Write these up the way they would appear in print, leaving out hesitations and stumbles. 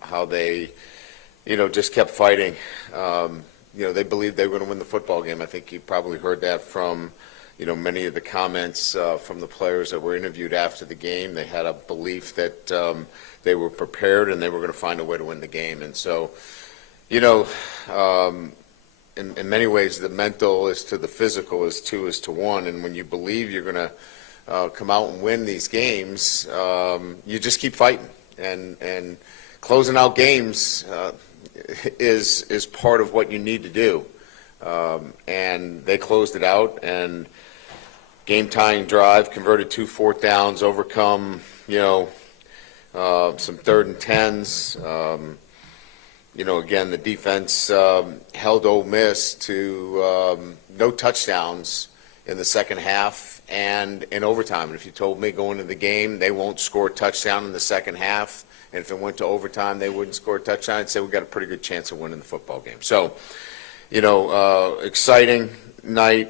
how they, just kept fighting. They believed they were going to win the football game. I think you probably heard that from, many of the comments from the players that were interviewed after the game. They had a belief that they were prepared and they were going to find a way to win the game. And so, in many ways, the mental is to the physical is 2 is to 1. And when you believe you're going to come out and win these games, you just keep fighting. And closing out games is part of what you need to do. And they closed it out, and game-tying drive, converted 2 fourth downs, overcome, some 3rd and 10s. Again, the defense held Ole Miss to no touchdowns in the second half and in overtime. And if you told me going into the game they won't score a touchdown in the second half, and if it went to overtime they wouldn't score a touchdown, I'd say we've got a pretty good chance of winning the football game. So, exciting night.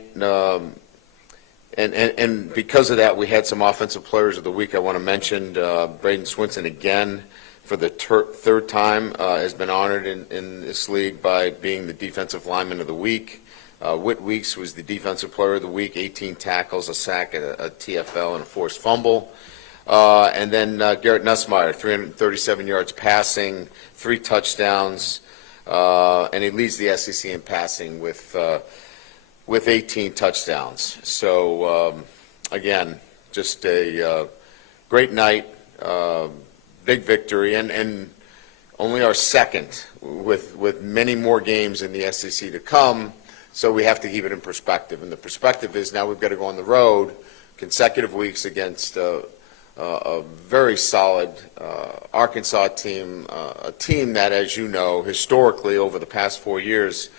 And because of that, we had some offensive players of the week. I want to mention Braden Swinson again for the 3rd time has been honored in this league by being the defensive lineman of the week. Whit Weeks was the defensive player of the week, 18 tackles, a sack, a TFL, and a forced fumble. And then Garrett Nussmeier, 337 yards passing, 3 touchdowns, and he leads the SEC in passing with 18 touchdowns. So, again, just a great night, big victory, and only our second with many more games in the SEC to come, so we have to keep it in perspective. And the perspective is now we've got to go on the road consecutive weeks against a very solid Arkansas team, a team that, as you know, historically over the past 4 years,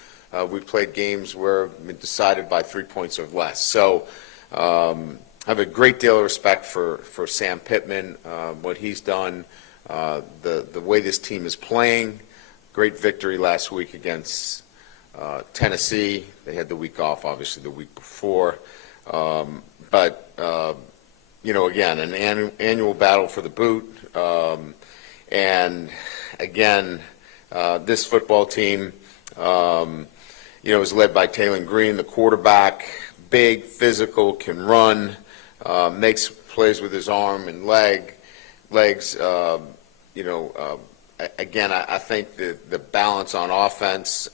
we've played games where we've been decided by 3 points or less. So I have a great deal of respect for Sam Pittman, what he's done, the way this team is playing. Great victory last week against Tennessee. They had the week off, obviously, the week before. But again, an annual battle for the boot. And, again, this football team, is led by Taylon Green, the quarterback, big, physical, can run, makes plays with his arm and legs. Again, I think the balance on offense,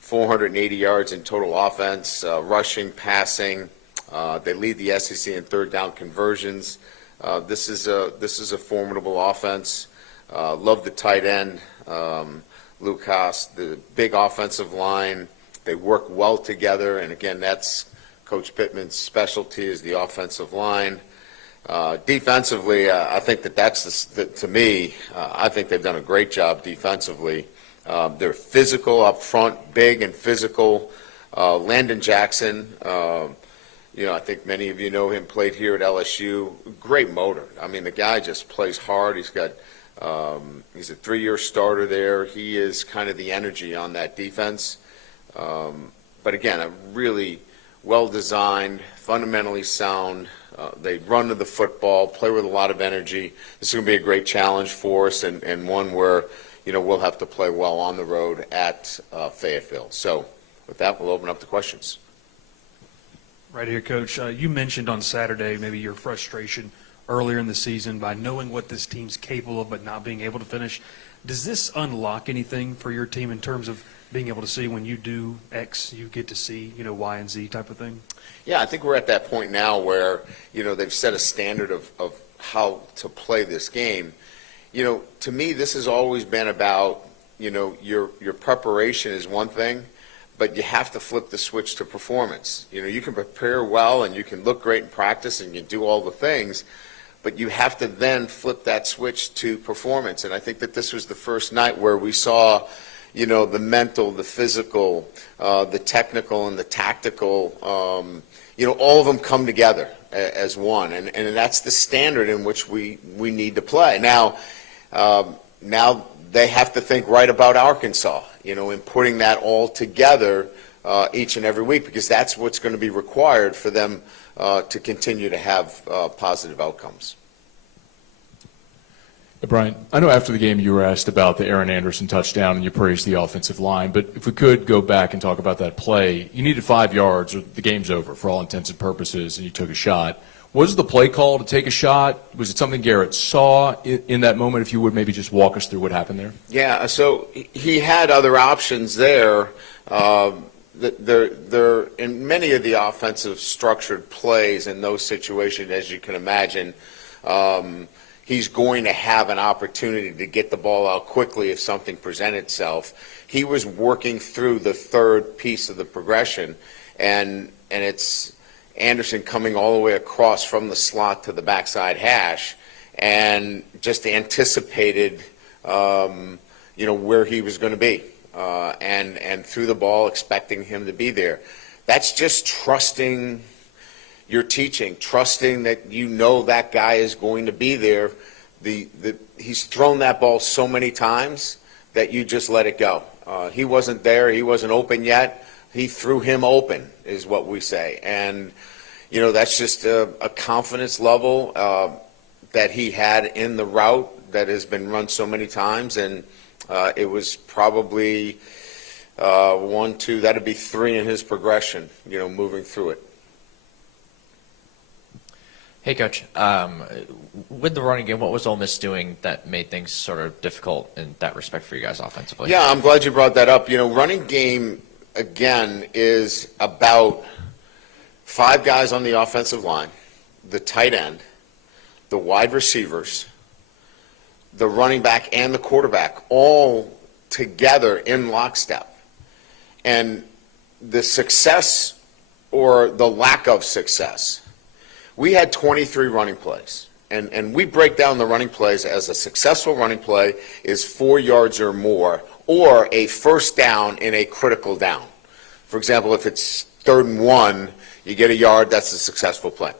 480 yards in total offense, rushing, passing. They lead the SEC in 3rd down conversions. This is a formidable offense. Love the tight end, Lucas, the big offensive line. They work well together, and again, that's Coach Pittman's specialty is the offensive line. Defensively, I think that's to me, I think they've done a great job defensively. They're physical up front, big and physical. Landon Jackson, I think many of you know him, played here at LSU. Great motor. I mean, the guy just plays hard. He's got he's a 3-year starter there. He is kind of the energy on that defense. But again, a really well-designed, fundamentally sound. They run to the football, play with a lot of energy. This is going to be a great challenge for us, and one where, we'll have to play well on the road at Fayetteville. So with that, we'll open up the questions. Right here, Coach. You mentioned on Saturday maybe your frustration earlier in the season by knowing what this team's capable of but not being able to finish. Does this unlock anything for your team in terms of being able to see when you do X, you get to see, Y and Z type of thing? Yeah, I think we're at that point now where, they've set a standard of how to play this game. To me, this has always been about, your preparation is one thing, but you have to flip the switch to performance. You can prepare well and you can look great in practice and you can do all the things, but you have to then flip that switch to performance. And I think that this was the first night where we saw, the mental, the physical, the technical, and the tactical, all of them come together as one. And that's the standard in which we need to play. Now they have to think right about Arkansas, in putting that all together each and every week, because that's what's going to be required for them to continue to have positive outcomes. Brian, I know after the game you were asked about the Aaron Anderson touchdown and you praised the offensive line, but if we could go back and talk about that play, you needed 5 yards or the game's over for all intents and purposes, and you took a shot. Was the play call to take a shot? Was it something Garrett saw in that moment? If you would maybe just walk us through what happened there. Yeah, so he had other options there. There in many of the offensive structured plays in those situations, as you can imagine, he's going to have an opportunity to get the ball out quickly if something presents itself. He was working through the third piece of the progression, and it's Anderson coming all the way across from the slot to the backside hash, and just anticipated, where he was going to be, and threw the ball expecting him to be there. That's just trusting your teaching, trusting that that guy is going to be there. He's thrown that ball so many times that you just let it go. He wasn't there. He wasn't open yet. He threw him open, is what we say. And, that's just a confidence level that he had in the route that has been run so many times. And it was probably 1, 2, that'd be 3 in his progression, moving through it. Hey, Coach. With the running game, what was Ole Miss doing that made things sort of difficult in that respect for you guys offensively? Yeah, I'm glad you brought that up. Running game, again, is about 5 guys on the offensive line, the tight end, the wide receivers, the running back, and the quarterback, all together in lockstep. And the success or the lack of success, we had 23 running plays, and we break down the running plays as a successful running play is 4 yards or more, or a first down in a critical down. For example, if it's 3rd and 1, you get a yard, that's a successful play.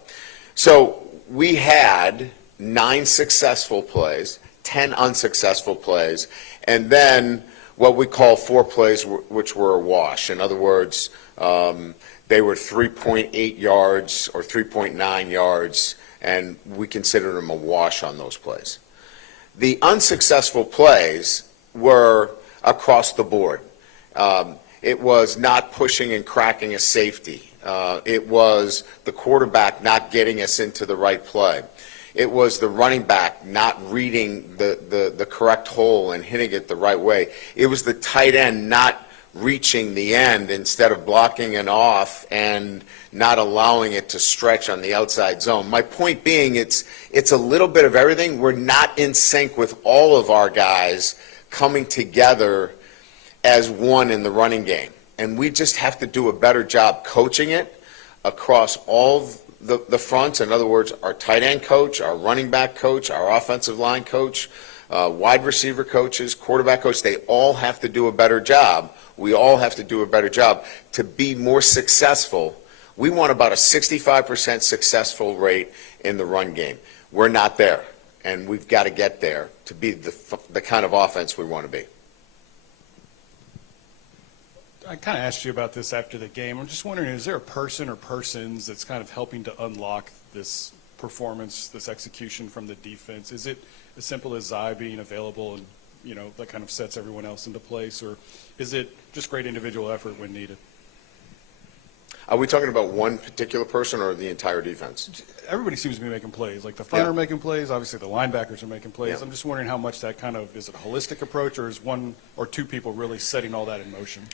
So we had 9 successful plays, 10 unsuccessful plays, and then what we call 4 plays which were a wash. In other words, they were 3.8 yards or 3.9 yards, and we considered them a wash on those plays. The unsuccessful plays were across the board. It was not pushing and cracking a safety. It was the quarterback not getting us into the right play. It was the running back not reading the correct hole and hitting it the right way. It was the tight end not reaching the end instead of blocking it off and not allowing it to stretch on the outside zone. My point being, it's a little bit of everything. We're not in sync with all of our guys coming together as one in the running game. And we just have to do a better job coaching it across all the fronts. In other words, our tight end coach, our running back coach, our offensive line coach, wide receiver coaches, quarterback coach, they all have to do a better job. We all have to do a better job to be more successful. We want about a 65% successful rate in the run game. We're not there, and we've got to get there to be the kind of offense we want to be. I kind of asked you about this after the game. I'm just wondering, is there a person or persons that's kind of helping to unlock this performance, this execution from the defense? Is it as simple as Zai being available and, that kind of sets everyone else into place, or is it just great individual effort when needed? Are we talking about one particular person or the entire defense? Everybody seems to be making plays. Like the front are making plays. Obviously, the linebackers are making plays. Yeah. I'm just wondering how much that kind of, is it a holistic approach, or is 1 or 2 people really setting all that in motion?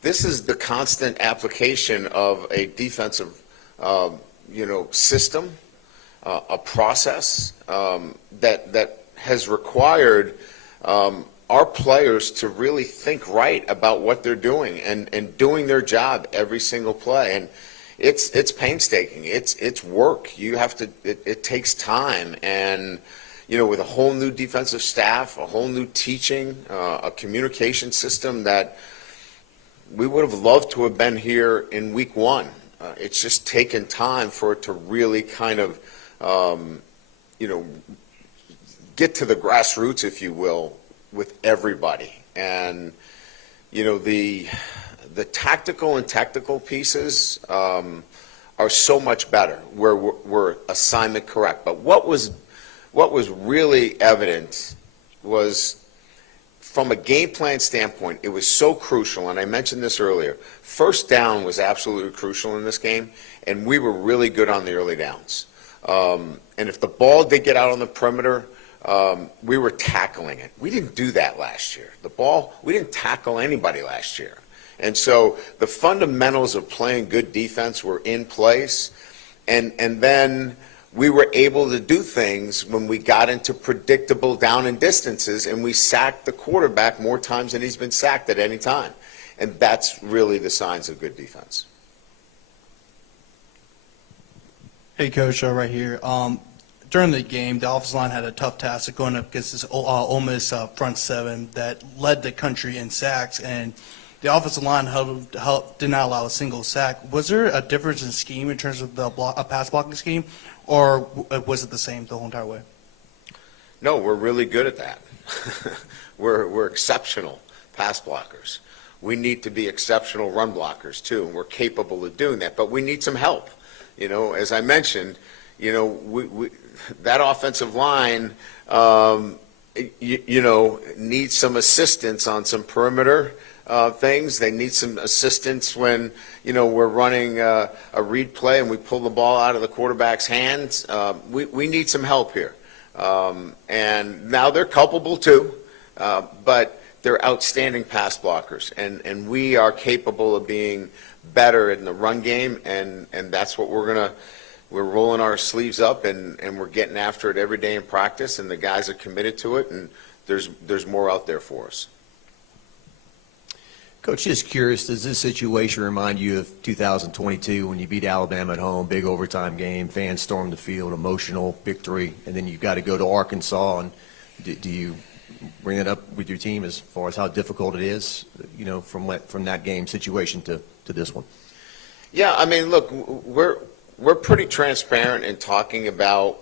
This is the constant application of a defensive, system, a process that has required our players to really think right about what they're doing and doing their job every single play. And it's painstaking. It's work. You have to. It takes time, and with a whole new defensive staff, a whole new teaching, a communication system that we would have loved to have been here in week 1. It's just taken time for it to really kind of, get to the grassroots, if you will, with everybody. And, the tactical and technical pieces are so much better where we're assignment correct. But what was what was really evident was, from a game plan standpoint, it was so crucial, and I mentioned this earlier. First down was absolutely crucial in this game, and we were really good on the early downs. And if the ball did get out on the perimeter, we were tackling it. We didn't do that last year. We didn't tackle anybody last year. And so the fundamentals of playing good defense were in place, and then we were able to do things when we got into predictable down and distances, and we sacked the quarterback more times than he's been sacked at any time. And that's really the signs of good defense. Hey, Coach, right here. During the game, the offensive line had a tough task of going up against this Ole Miss front seven that led the country in sacks, and the offensive line did not allow a single sack. Was there a difference in scheme in terms of the pass blocking scheme, or was it the same the whole entire way? No, we're really good at that. We're exceptional pass blockers. We need to be exceptional run blockers, too, and we're capable of doing that, but we need some help. You know, as I mentioned, you know, that offensive line, needs some assistance on some perimeter things. They need some assistance when, we're running a read play and we pull the ball out of the quarterback's hands. We need some help here. And now they're culpable too, but they're outstanding pass blockers. And we are capable of being better in the run game, and that's what we're rolling our sleeves up and we're getting after it every day in practice, and the guys are committed to it, and there's more out there for us. Coach, just curious, does this situation remind you of 2022 when you beat Alabama at home, big overtime game, fans stormed the field, emotional victory, and then you've got to go to Arkansas, and do you bring it up with your team as far as how difficult it is, from that game situation to this one? Yeah, I mean, look, we're pretty transparent in talking about,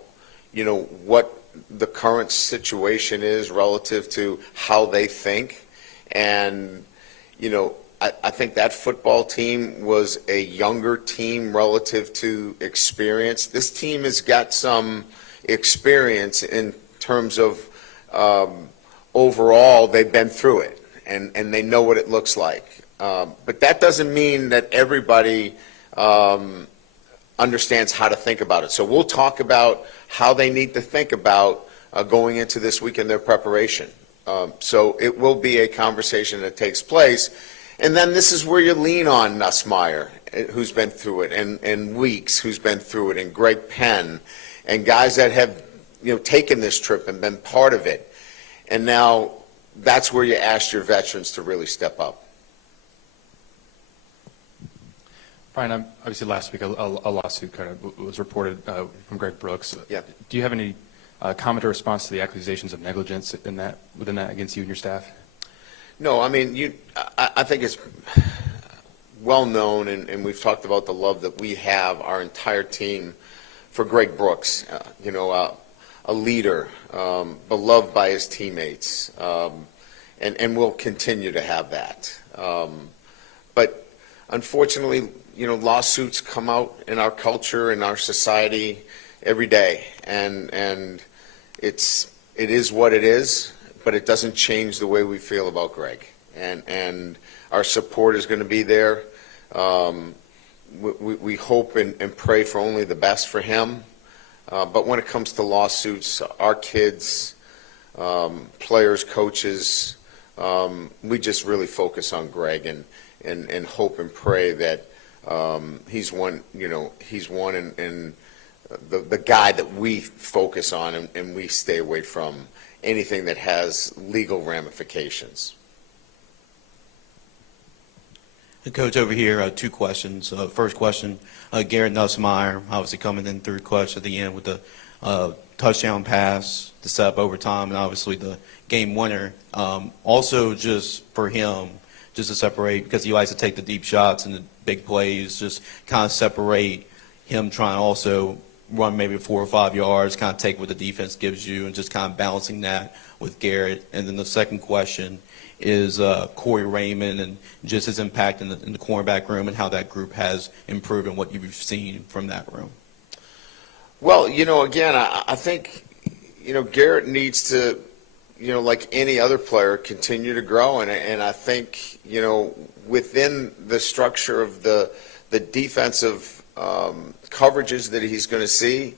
what the current situation is relative to how they think. And, I think that football team was a younger team relative to experience. This team has got some experience in terms of overall they've been through it and they know what it looks like. But that doesn't mean that everybody understands how to think about it. So we'll talk about how they need to think about going into this week in their preparation. So it will be a conversation that takes place. And then this is where you lean on Nussmeier, who's been through it, and Weeks, who's been through it, and Greg Penn, and guys that have taken this trip and been part of it. And now that's where you ask your veterans to really step up. Brian, obviously last week a lawsuit kind of was reported from Greg Brooks. Yeah. Do you have any comment or response to the accusations of negligence within that against you and your staff? No, I mean, I think it's well known, and we've talked about the love that we have, our entire team, for Greg Brooks, a leader, beloved by his teammates, and we'll continue to have that. But unfortunately, lawsuits come out in our culture, in our society every day, and it is what it is, but it doesn't change the way we feel about Greg. And our support is going to be there. We hope and pray for only the best for him. But when it comes to lawsuits, our kids, players, coaches, we just really focus on Greg and hope and pray that he's one, and the guy that we focus on and we stay away from anything that has legal ramifications. Coach, over here, two questions. First question, Garrett Nussmeier, obviously coming in through clutch at the end with the touchdown pass to set up overtime, and obviously the game winner. Also, just for him, just to separate, because he likes to take the deep shots and the big plays, just kind of separate him trying to also run maybe 4 or 5 yards, kind of take what the defense gives you, and just kind of balancing that with Garrett. And then the second question is Corey Raymond and just his impact in the cornerback room and how that group has improved and what you've seen from that room. Well, again, I think, Garrett needs to, like any other player, continue to grow. And I think, within the structure of the defensive coverages that he's going to see,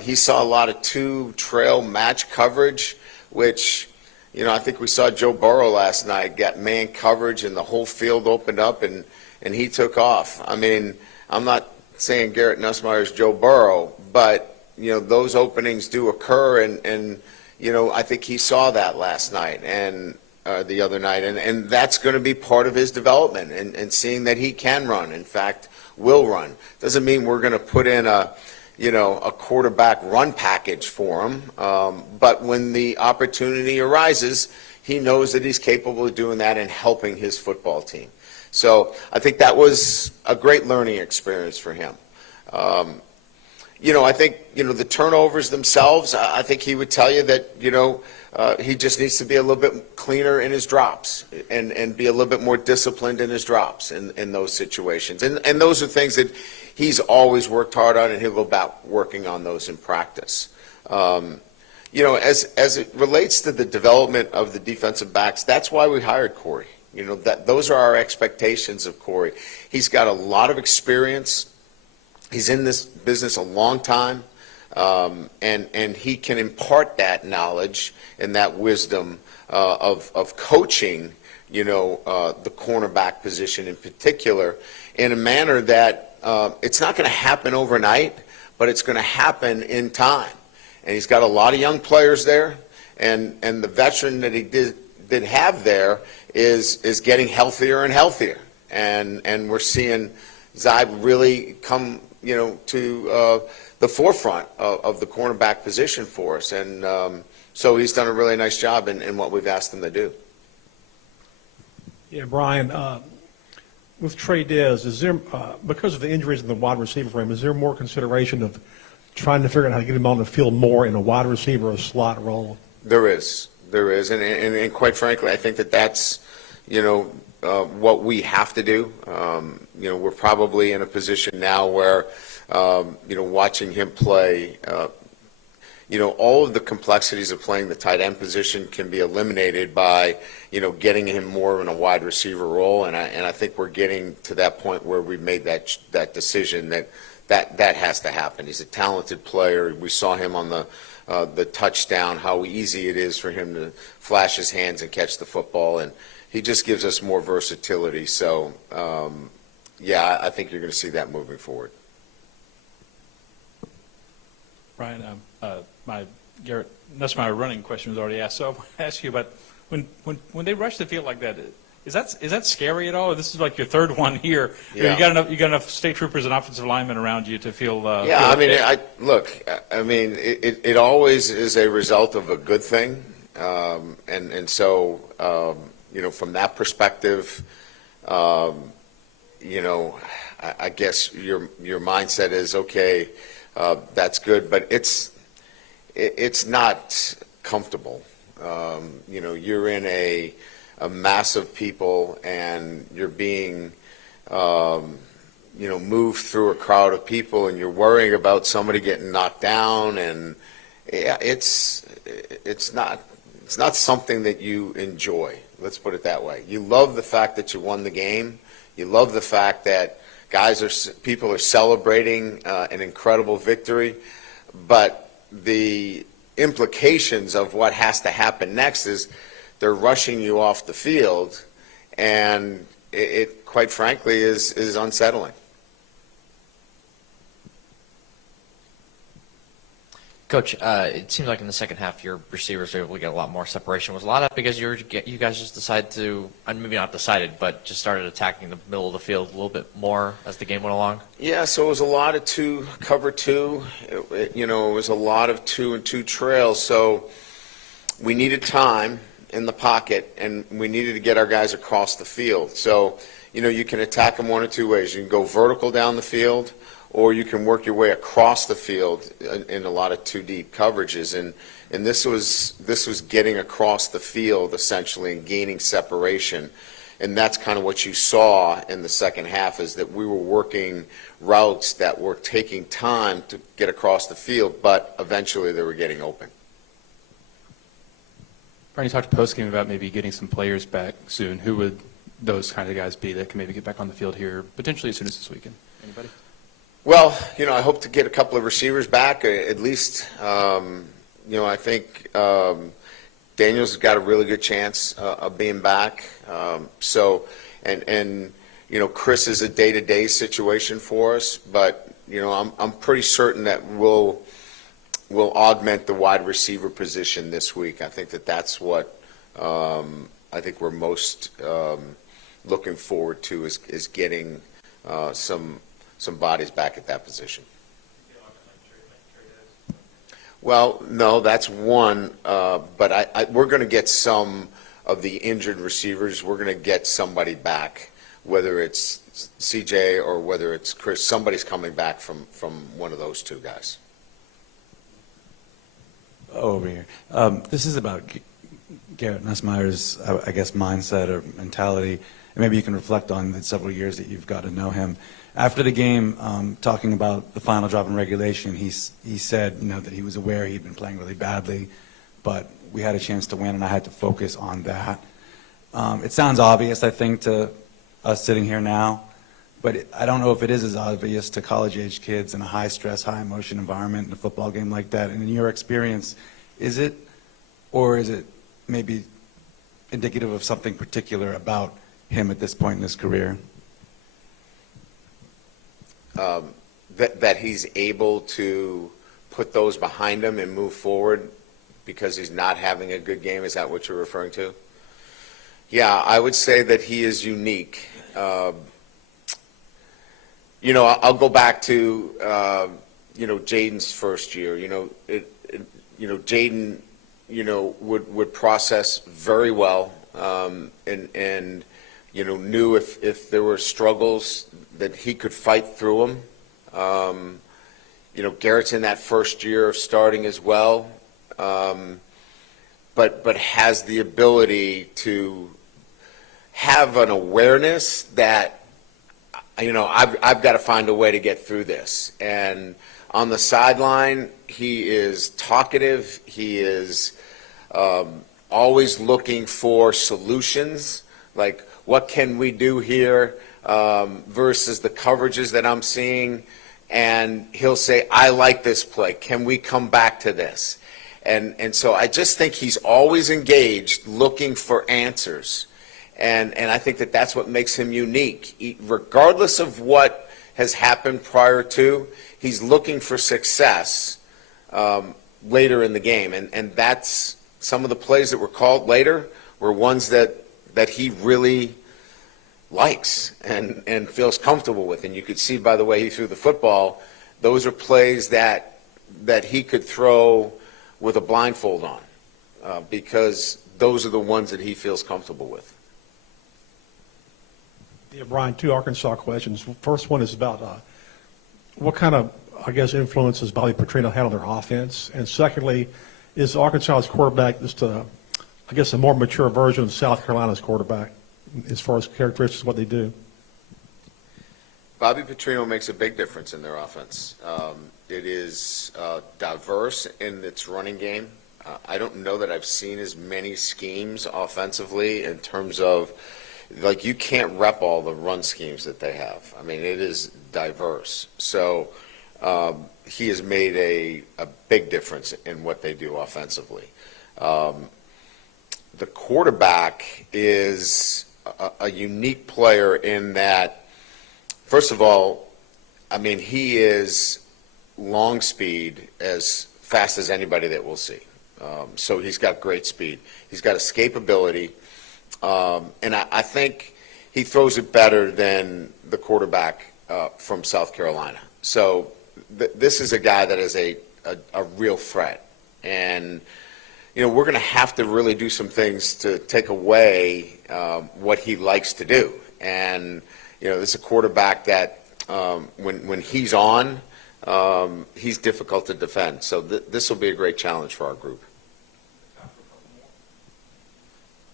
he saw a lot of two-trail match coverage, which, I think we saw Joe Burrow last night, got man coverage and the whole field opened up and he took off. I mean, I'm not saying Garrett Nussmeier is Joe Burrow, but, those openings do occur and I think he saw that last night and the other night, and that's going to be part of his development and seeing that he can run, in fact, will run. Doesn't mean we're going to put in a quarterback run package for him, but when the opportunity arises, he knows that he's capable of doing that and helping his football team. So I think that was a great learning experience for him. I think, the turnovers themselves, I think he would tell you that, he just needs to be a little bit cleaner in his drops and be a little bit more disciplined in his drops in those situations. And those are things that he's always worked hard on, and he'll go back working on those in practice. As it relates to the development of the defensive backs, that's why we hired Corey. Those are our expectations of Corey. He's got a lot of experience. He's in this business a long time, and he can impart that knowledge and that wisdom of coaching, the cornerback position in particular, in a manner that it's not going to happen overnight, but it's going to happen in time. And he's got a lot of young players there, and the veteran that he did have there is getting healthier and healthier, and we're seeing Zybe really come to the forefront of the cornerback position for us. And so he's done a really nice job in what we've asked him to do. Yeah, Brian, with Trey Diaz, is there, because of the injuries in the wide receiver room, is there more consideration of trying to figure out how to get him on the field more in a wide receiver or slot role? There is. And quite frankly, I think that's, what we have to do. We're probably in a position now where, watching him play, all of the complexities of playing the tight end position can be eliminated by, getting him more in a wide receiver role. And I think we're getting to that point where we've made that decision that has to happen. He's a talented player. We saw him on the touchdown, how easy it is for him to flash his hands and catch the football. And he just gives us more versatility. So, I think you're going to see that moving forward. Brian, my Garrett Nussmeier running question was already asked, so I want to ask you about when they rush the field like that. Is that scary at all? This is like your third one here. Yeah. You got enough state troopers and offensive linemen around you to feel. Yeah, feel okay? It always is a result of a good thing, and so from that perspective, I guess your mindset is okay. That's good, but it's not comfortable. You're in a mass of people, and you're being, moved through a crowd of people, and you're worrying about somebody getting knocked down, and it's not something that you enjoy. Let's put it that way. You love the fact that you won the game. You love the fact that people are celebrating an incredible victory, but the implications of what has to happen next is they're rushing you off the field, and it quite frankly is unsettling. Coach, it seems like in the second half your receivers were able to get a lot more separation. Was a lot of that because you guys just decided to, and maybe not decided, but just started attacking the middle of the field a little bit more as the game went along? Yeah, so it was a lot of cover two. It was a lot of 2 and 2 trails. So we needed time in the pocket, and we needed to get our guys across the field. So, you can attack them one of two ways. You can go vertical down the field, or you can work your way across the field in a lot of 2 deep coverages. And this was getting across the field essentially and gaining separation. And that's kind of what you saw in the second half, is that we were working routes that were taking time to get across the field, but eventually they were getting open. Brian, you talked post-game about maybe getting some players back soon. Who would those kind of guys be that can maybe get back on the field here potentially as soon as this weekend? Anybody? Well, I hope to get a couple of receivers back, at least. I think Daniels has got a really good chance of being back. Chris is a day-to-day situation for us, but I'm pretty certain that we'll augment the wide receiver position this week. I think that's what I think we're most looking forward to is getting some bodies back at that position. Well, no, that's one, but we're going to get some of the injured receivers. We're going to get somebody back, whether it's CJ or whether it's Chris. Somebody's coming back from one of those two guys. Over here. This is about Garrett Nussmeier's, I guess, mindset or mentality. And maybe you can reflect on the several years that you've got to know him. After the game, talking about the final drive in regulation, he said, that he was aware he'd been playing really badly, but we had a chance to win, and I had to focus on that. It sounds obvious, I think, to us sitting here now, but I don't know if it is as obvious to college-age kids in a high-stress, high-emotion environment in a football game like that. And in your experience, is it, or is it maybe indicative of something particular about him at this point in his career? That he's able to put those behind him and move forward because he's not having a good game? Is that what you're referring to? Yeah, I would say that he is unique. I'll go back to, Jaden's first year. Jaden, would process very well, and knew if there were struggles that he could fight through them. Garrett's in that first year of starting as well, but has the ability to have an awareness that, I've got to find a way to get through this. And on the sideline, he is talkative. He is always looking for solutions, like what can we do here versus the coverages that I'm seeing. And he'll say, I like this play. Can we come back to this? And so I just think he's always engaged, looking for answers. And I think that's what makes him unique. Regardless of what has happened prior to, he's looking for success later in the game. And that's some of the plays that were called later were ones that he really likes and feels comfortable with. And you could see by the way he threw the football, those are plays that he could throw with a blindfold on because those are the ones that he feels comfortable with. Yeah, Brian, two Arkansas questions. First one is about what kind of, influences Bobby Petrino had on their offense? And secondly, is Arkansas's quarterback just a more mature version of South Carolina's quarterback as far as characteristics of what they do? Bobby Petrino makes a big difference in their offense. It is diverse in its running game. I don't know that I've seen as many schemes offensively in terms of, you can't rep all the run schemes that they have. I mean, it is diverse. So he has made a big difference in what they do offensively. The quarterback is a unique player in that, first of all, he is long speed as fast as anybody that we'll see. So he's got great speed. He's got escapability. And I think he throws it better than the quarterback from South Carolina. So this is a guy that is a real threat. And, we're going to have to really do some things to take away what he likes to do. And, this is a quarterback that when he's on, he's difficult to defend. So this will be a great challenge for our group.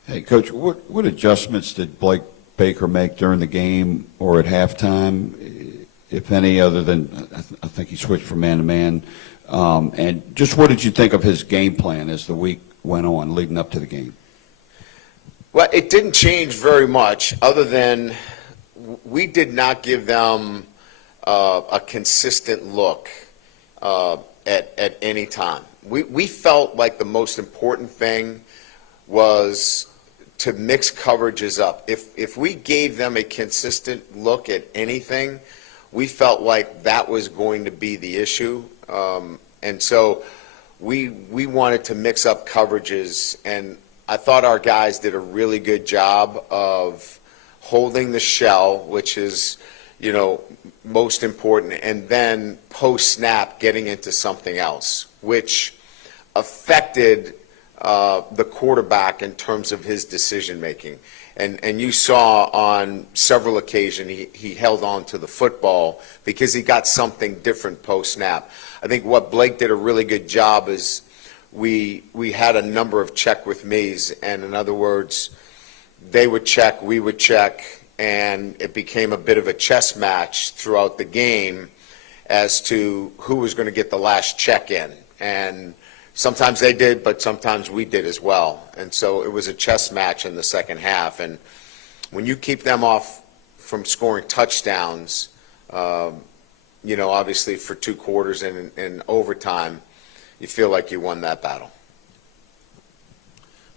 Hey, Coach, what adjustments did Blake Baker make during the game or at halftime, if any, other than I think he switched from man-to-man? And just what did you think of his game plan as the week went on leading up to the game? Well, it didn't change very much, other than we did not give them a consistent look at any time. We felt like the most important thing was to mix coverages up. If we gave them a consistent look at anything, we felt like that was going to be the issue. And so we wanted to mix up coverages, and I thought our guys did a really good job of holding the shell, which is, most important, and then post-snap getting into something else, which affected the quarterback in terms of his decision-making. And you saw on several occasions he held on to the football because he got something different post-snap. I think what Blake did a really good job is we had a number of check with me's, and in other words, they would check, we would check, and it became a bit of a chess match throughout the game as to who was going to get the last check in. And sometimes they did, but sometimes we did as well. And so it was a chess match in the second half. And when you keep them off from scoring touchdowns, obviously for 2 quarters and in overtime, you feel like you won that battle.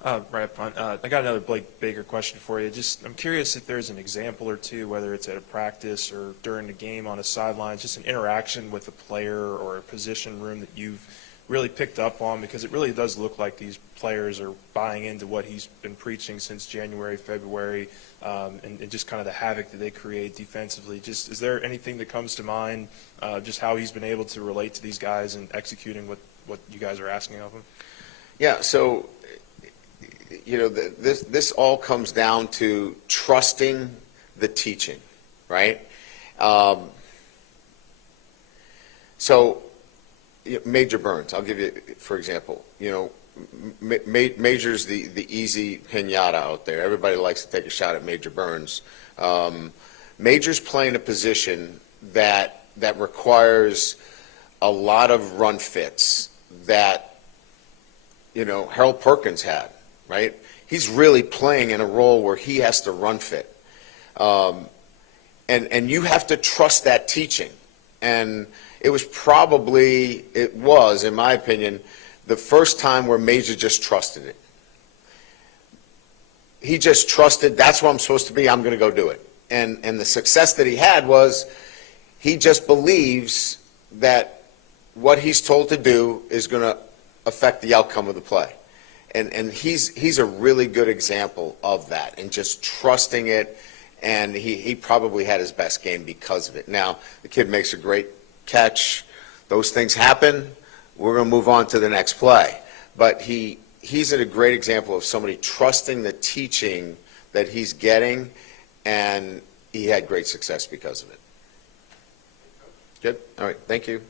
Right up front. I got another Blake Baker question for you. I'm curious if there's an example or two, whether it's at a practice or during the game on a sideline, just an interaction with a player or a position room that you've really picked up on, because it really does look like these players are buying into what he's been preaching since January, February, and just kind of the havoc that they create defensively. Just, is there anything that comes to mind, just how he's been able to relate to these guys and executing what you guys are asking of him? Yeah, so this all comes down to trusting the teaching, right? Major Burns, I'll give you, for example, Major's the easy pinata out there. Everybody likes to take a shot at Major Burns. Major's playing a position that requires a lot of run fits that, Harold Perkins had. Right? He's really playing in a role where he has to run fit. And you have to trust that teaching. And it was, in my opinion, the first time where Major just trusted it. He just trusted, that's where I'm supposed to be, I'm going to go do it. And the success that he had was he just believes that what he's told to do is going to affect the outcome of the play. And he's a really good example of that, and just trusting it, and he probably had his best game because of it. Now, the kid makes a great catch. Those things happen. We're going to move on to the next play. But he's a great example of somebody trusting the teaching that he's getting, and he had great success because of it. Good? All right. Thank you.